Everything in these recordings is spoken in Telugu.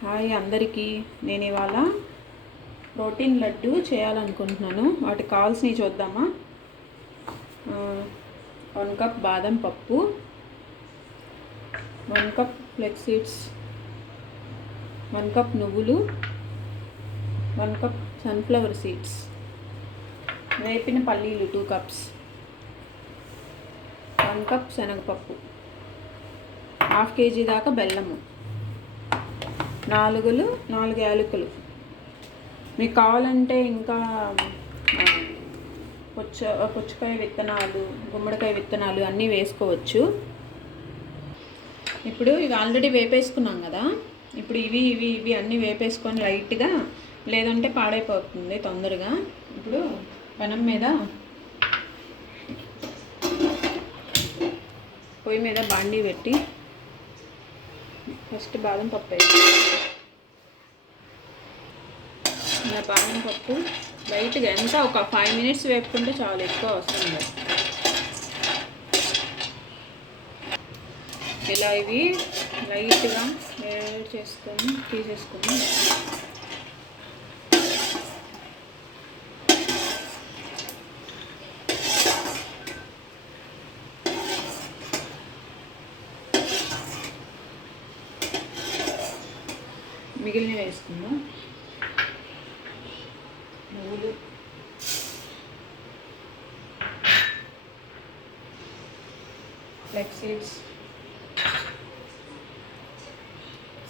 హాయ్ అందరికీ. నేను ఇవాళ ప్రోటీన్ లడ్డు చేయాలనుకుంటున్నాను. వాటికి కావాల్సినవి చూద్దామా? వన్ కప్ బాదం పప్పు one cup flax seeds one cup నువ్వులు వన్ కప్ సన్ఫ్లవర్ సీడ్స్ వేపిన పల్లీలు టూ కప్స్ వన్ కప్ శనగపప్పు హాఫ్ కేజీ దాకా బెల్లము. నాలుగులు నాలుగు యాలకులు. మీకు కావాలంటే ఇంకా పుచ్చ పుచ్చకాయ విత్తనాలు గుమ్మడికాయ విత్తనాలు అన్నీ వేసుకోవచ్చు. ఇప్పుడు ఇవి ఆల్రెడీ వేపేసుకున్నాం కదా. ఇప్పుడు ఇవి ఇవి ఇవి అన్నీ వేపేసుకొని లైట్గా లేదంటే పాడైపోతుంది తొందరగా. ఇప్పుడు పెనం మీద పొయ్యి మీద బాండీ పెట్టి ఫస్ట్ బాదం పప్పు వేసి ఇలా బాదం పప్పు లైట్గా ఎంత ఒక ఫైవ్ మినిట్స్ వేపుకుంటే చాలా ఎక్కువ అవసరం లేదు. ఇలా ఇవి లైట్గా వేడి చేసుకొని తీసేసుకొని మిగిలిన వేసుకుందాం. నువ్వులు ఫ్లెక్స్ సీడ్స్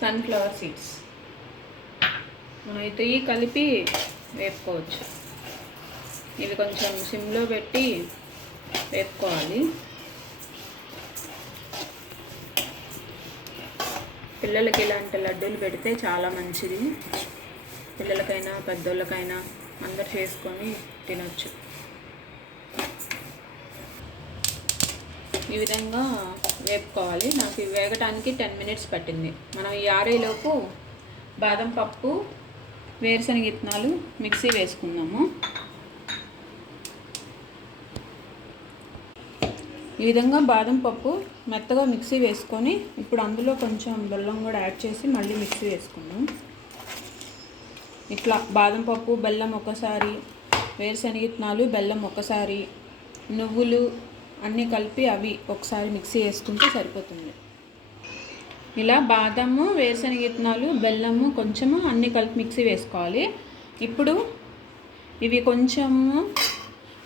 సన్ఫ్లవర్ సీడ్స్ మనం ఈ త్రీ కలిపి వేపుకోవచ్చు. ఇవి కొంచెం సిమ్లో పెట్టి వేపుకోవాలి. పిల్లలకి ఇలాంటి లడ్డూలు పెడితే చాలా మంచిది. పిల్లలకైనా పెద్దోళ్ళకైనా అందరు చేసుకొని తినొచ్చు. ఈ విధంగా వేపుకోవాలి. నాకు ఇవి వేగటానికి టెన్ మినిట్స్ పట్టింది. మనం ఈ ఆరేలోపు బాదం పప్పు వేరుశనగ ఇత్తనాలు మిక్సీ వేసుకుందాము. ఈ విధంగా బాదం పప్పు మెత్తగా మిక్సీ వేసుకొని ఇప్పుడు అందులో కొంచెం బెల్లం కూడా యాడ్ చేసి మళ్ళీ మిక్సీ వేసుకున్నాం ఇట్లా బాదం పప్పు బెల్లం ఒకసారి వేరుశనగ విత్తనాలు బెల్లం ఒకసారి నువ్వులు అన్నీ కలిపి అవి ఒకసారి మిక్సీ వేసుకుంటే సరిపోతుంది. ఇలా బాదము వేరుశనగ విత్తనాలు బెల్లము కొంచెము అన్నీ కలిపి మిక్సీ వేసుకోవాలి. ఇప్పుడు ఇవి కొంచెము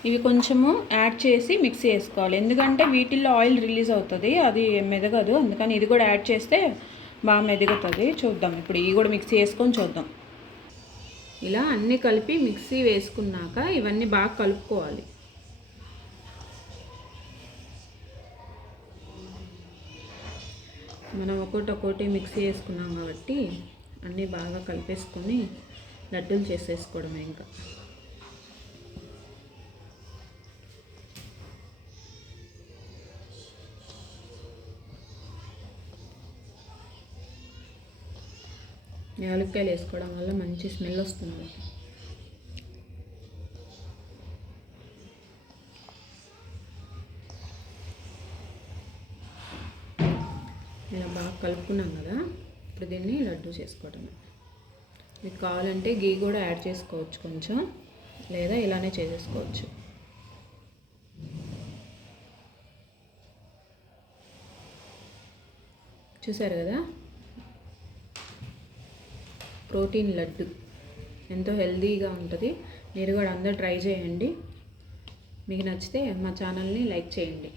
ఇవి కొంచెము యాడ్ చేసి మిక్సీ వేసుకోవాలి ఎందుకంటే వీటిల్లో ఆయిల్ రిలీజ్ అవుతుంది అది మెదగదు. అందుకని ఇది కూడా యాడ్ చేస్తే బాగా మెదుగుతుంది. చూద్దాం. ఇప్పుడు ఇవి కూడా మిక్సీ వేసుకొని చూద్దాం. ఇలా అన్నీ కలిపి మిక్సీ వేసుకున్నాక ఇవన్నీ బాగా కలుపుకోవాలి. మనం ఒకటి ఒకటి మిక్సీ వేసుకున్నాం కాబట్టి అన్నీ బాగా కలిపేసుకొని లడ్డూలు చేసేసుకోవడమే ఇంకా. యాలక్కాయలు వేసుకోవడం వల్ల మంచి స్మెల్ వస్తుంది. ఇలా బాగా కలుపుకున్నాం కదా ఇప్పుడు దీన్ని లడ్డు చేసుకోవటమే మీకు కావాలంటే గీ కూడా యాడ్ చేసుకోవచ్చు కొంచెం లేదా ఇలానే చేసేసుకోవచ్చు. చూసారు కదా? ప్రోటీన్ లడ్డు. ఎంతో హెల్తీగా ఉంటుంది. మీరు కూడా అందరూ ట్రై చేయండి. మీకు నచ్చితే మా ఛానల్ని లైక్ చేయండి.